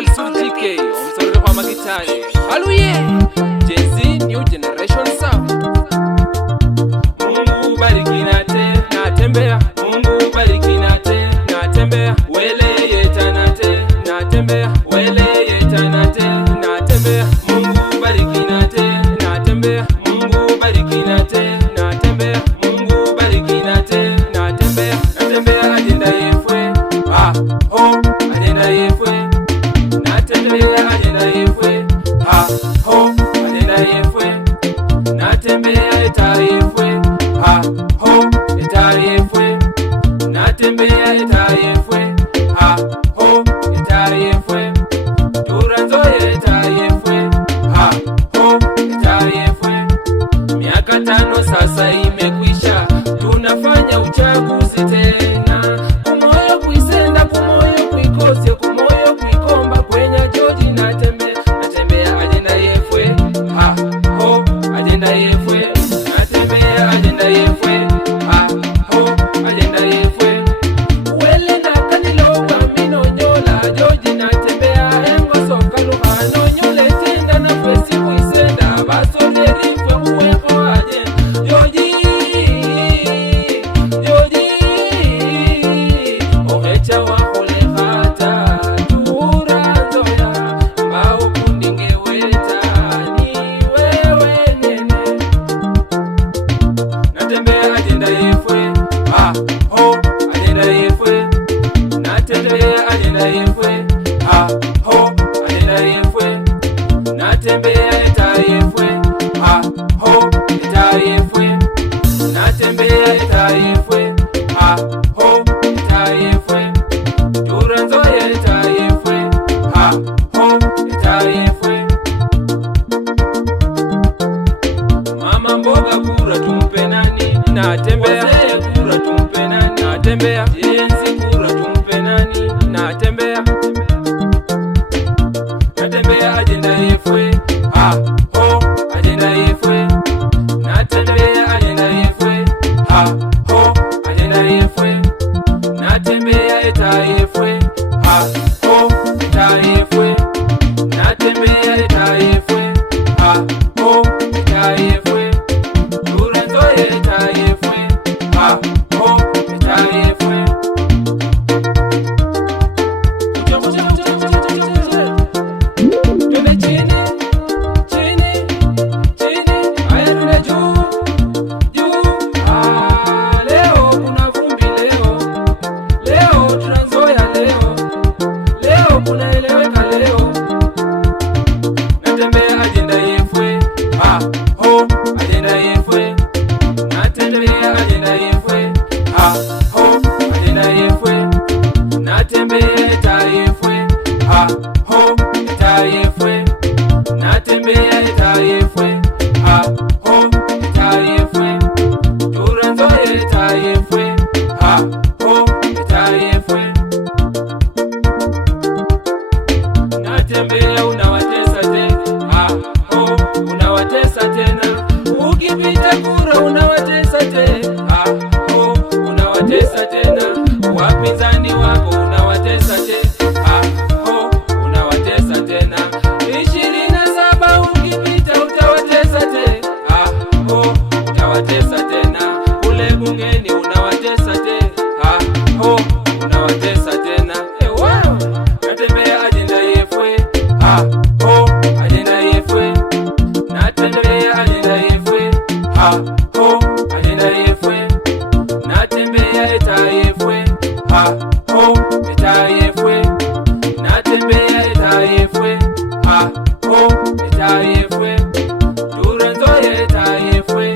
Paul Sujike omsorero kwa magitari. Hallelujah. Jay-Z New Generation Sound. Mungu bariki nate natembea. Mungu bariki nate natembea. Wele yeta nate natembea. Wele yeta nate natembea. Mungu bariki nate natembea. Mungu bariki nate natembea. Mungu bariki nate natembea. Natembea ajenda yefwe. Ajenda yefwe. Natembea ajenda yefwe. Ajenda yefwe. Natembea eta yefwe. Eta yefwe. Natembea eta yefwe. Eta yefwe. Turanzo eta yefwe. Eta yefwe. Miaka 5 sasa imekwisha, tunafanya uchaguzi tena. Kumoyo kuisenda, kumoyo kuikose, kumoyo kuikomba kwenye George natembea. Natembea ajenda yefwe. Ajenda yefwe. Natembea ajenda yefwe. Ajenda yefwe. Wele nakanilowa minonyola George natembea. Engo soka luhano nyole tenda na fesi kuisenda. Baso derifwe uweko ajenda George. Ohecha wakole hata turanzo ya mbao kundinge weta ni wewe nene. Natembea ajenda yefwe. Ajenda yefwe. Natembea ajenda yefwe. Ajenda yefwe. Natembea eta yefwe. Eta yefwe. Natembea eta yefwe. Eta yefwe. Turanzo eta yefwe. Eta yefwe. Mama mboga kura tumpe nani? Natembea. Wazee kura tumpe nani? Natembea. Jenzi kura tumpe nani? Natembea. Natembea ajenda yefwe. Ajenda yefwe. Natembea ajenda yefwe. Ajenda yefwe. Natembea eta yefwe. Eta yefwe. Natembea eta yefwe. Eta yefwe. Turanzo eta yefwe. Eta yefwe. Twende chini, chini, chini. Haya twende juu, juu. Leo kuna vumbi leo. Leo tunazoea leo. Leo kunaeleweka leo. Natembea ajenda yefwe. Ajenda yefwe. Natembea ajenda yefwe. Ajenda yefwe. Natembea eta yefwe. Eta yefwe. Natembea eta yefwe. Eta yefwe. Turanzo eta yefwe. Eta yefwe. Natembea unawatesa tena. Unawatesa tena. Ukipita kura unawatesa tena. Unawatesa tena. Wapinzani wako unawatesa tena. Unawatesa tena. 27 ukipita utawatesa tena. Utawatesa tena. Kule bungeni unawatesa tena. Unawatesa tena. Natembea ajenda yefwe. Ajenda yefwe. Natembea ajenda yefwe. Ajenda yefwe. Natembea eta yefwe. Eta yefwe. Natembea eta yefwe. Eta yefwe. Turanzo eta yefwe.